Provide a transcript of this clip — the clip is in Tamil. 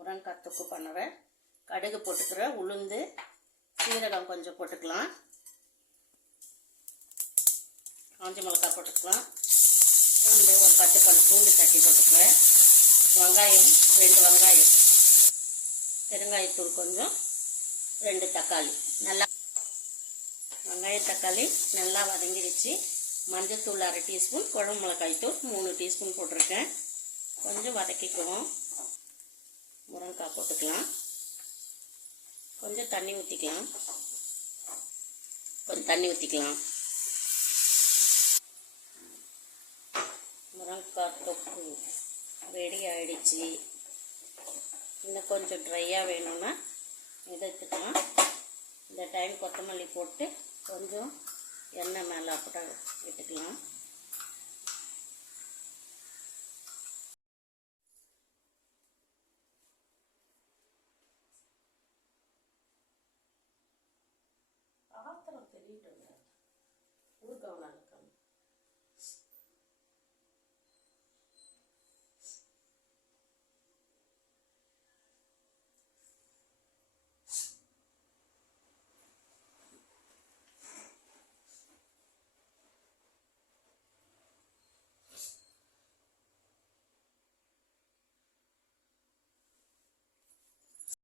முருங்கைக்காய் தொக்கு பண்ணுறேன். கடுகு போட்டுக்கிறேன், உளுந்து, சீரகம் கொஞ்சம் போட்டுக்கலாம், காஞ்ச மிளகாய் போட்டுக்கலாம், பூண்டு ஒரு 10 பல் பூண்டு தட்டி போட்டுக்கிறேன், வெங்காயம் 2 வெங்காயம், பெருங்காயத்தூள் கொஞ்சம், 2 தக்காளி. நல்லா வெங்காயம் தக்காளி நல்லா வதங்கிடுச்சு. மஞ்சத்தூள் 1/2 டீஸ்பூன், குழம்பு மிளகாய் தூள் 3 டீஸ்பூன் போட்டிருக்கேன். கொஞ்சம் வதக்கிக்குவோம். முருங்கைக்காய் போட்டுக்கலாம், கொஞ்சம் தண்ணி ஊற்றிக்கலாம், முருங்கைக்காய் தொக்கு ரெடி ஆகிடுச்சு. இன்னும் கொஞ்சம் ட்ரையாக வேணும்னா எடுத்துக்கலாம். இந்த டைம் கொத்தமல்லி போட்டு கொஞ்சம் எண்ணெய் மேலே அப்படி விட்டுக்கலாம். பாத்திரம் தெரியட்டு ஊர்கவனம்